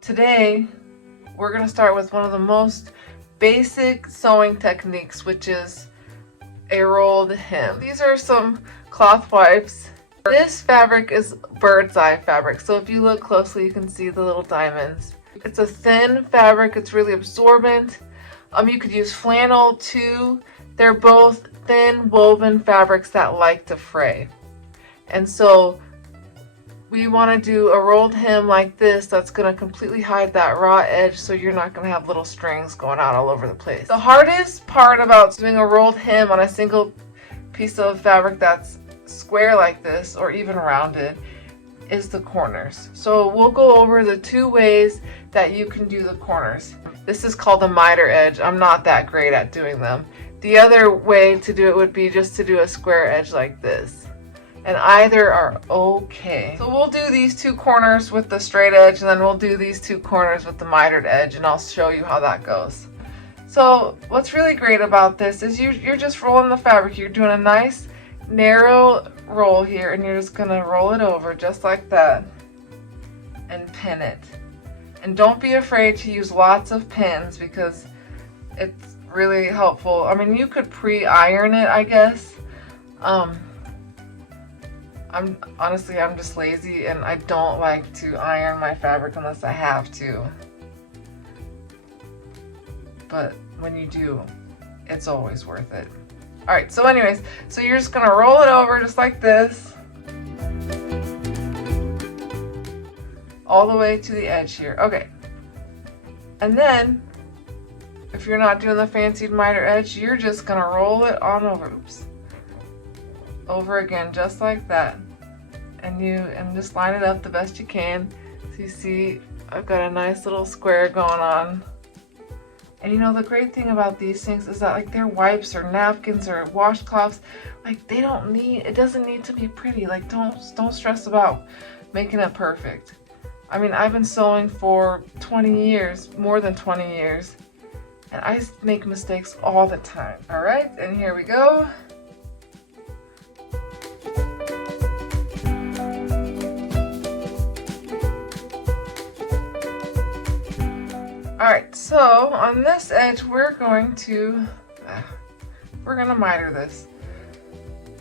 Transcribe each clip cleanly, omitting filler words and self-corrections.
Today, we're going to start with one of the most basic sewing techniques, which is a rolled hem. These are some cloth wipes. This fabric is bird's eye fabric, so if you look closely, you can see the little diamonds. It's a thin fabric, it's really absorbent. You could use flannel too. They're both thin woven fabrics that like to fray. And so we want to do a rolled hem like this that's going to completely hide that raw edge, so you're not going to have little strings going out all over the place. The hardest part about doing a rolled hem on a single piece of fabric that's square like this or even rounded is the corners. So we'll go over the two ways that you can do the corners. This is called a miter edge. I'm not that great at doing them. The other way to do it would be just to do a square edge like this. And either are okay. So we'll do these two corners with the straight edge, and then we'll do these two corners with the mitered edge, and I'll show you how that goes. So what's really great about this is you're just rolling the fabric. You're doing a nice narrow roll here, and you're just gonna roll it over just like that and pin it. And don't be afraid to use lots of pins because it's really helpful. I mean, you could pre-iron it, I guess. I'm just lazy and I don't like to iron my fabric unless I have to. But when you do, it's always worth it. Alright, so anyways, so you're just gonna roll it over just like this. All the way to the edge here. Okay. And then, if you're not doing the fancied miter edge, you're just gonna roll it on over. Oops. Over again, just like that, and just line it up the best you can. So you see I've got a nice little square going on. And you know, the great thing about these things is that, like, they're wipes or napkins or washcloths, like, it doesn't need to be pretty. Like, don't stress about making it perfect. I mean, I've been sewing for 20 years, more than 20 years, and I make mistakes all the time. All right, and here we go. Alright, so on this edge we're going to miter this.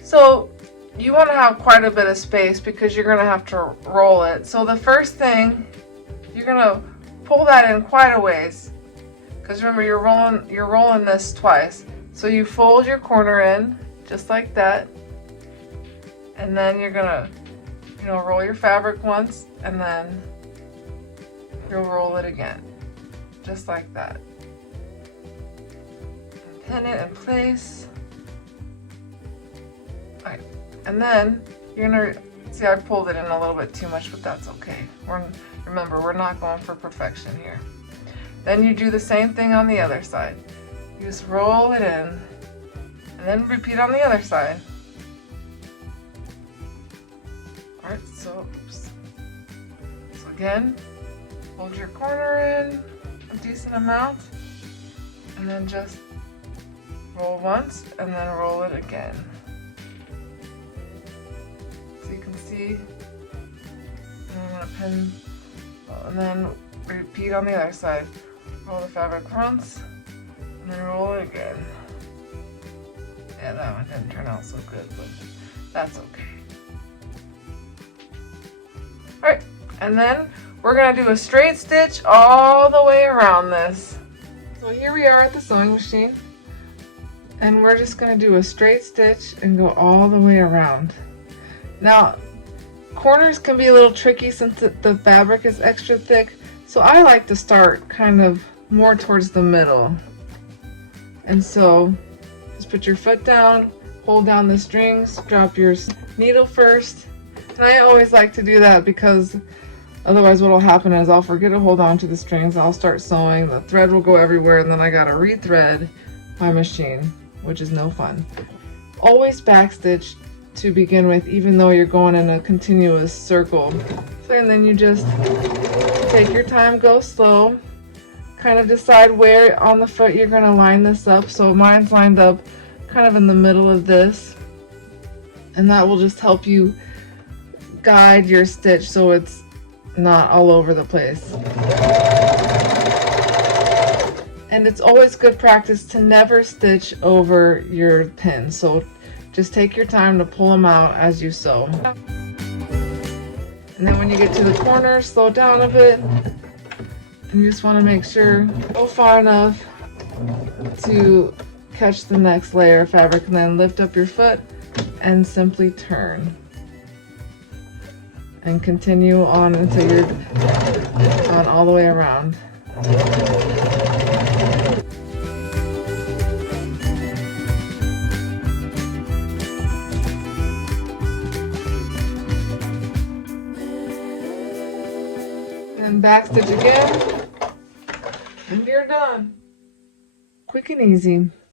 So you want to have quite a bit of space because you're going to have to roll it. So the first thing, you're going to pull that in quite a ways, because remember you're rolling this twice. So you fold your corner in just like that, and then you're going to roll your fabric once, and then you'll roll it again. Just like that. And pin it in place. Alright, and then you're gonna see I pulled it in a little bit too much, but that's okay. Remember, we're not going for perfection here. Then you do the same thing on the other side. You just roll it in, and then repeat on the other side. Alright, so again, hold your corner in a decent amount, and then just roll once and then roll it again. So you can see, and I'm going to pin, and then repeat on the other side. Roll the fabric once and then roll it again. Yeah, that one didn't turn out so good, but that's okay. Alright, and then we're going to do a straight stitch all the way around this. So here we are at the sewing machine, and we're just going to do a straight stitch and go all the way around. Now, corners can be a little tricky since the fabric is extra thick, so I like to start kind of more towards the middle. And so just put your foot down, hold down the strings, drop your needle first. And I always like to do that because otherwise what will happen is I'll forget to hold on to the strings, I'll start sewing, the thread will go everywhere, and then I gotta rethread my machine, which is no fun. Always backstitch to begin with, even though you're going in a continuous circle. And then you just take your time, go slow, kind of decide where on the foot you're gonna line this up. So mine's lined up kind of in the middle of this, and that will just help you guide your stitch so it's not all over the place. And it's always good practice to never stitch over your pins. So just take your time to pull them out as you sew. And then when you get to the corner, slow down a bit. And you just want to make sure go far enough to catch the next layer of fabric, and then lift up your foot and simply turn. And continue on until you're on all the way around. And backstitch again, and you're done. Quick and easy.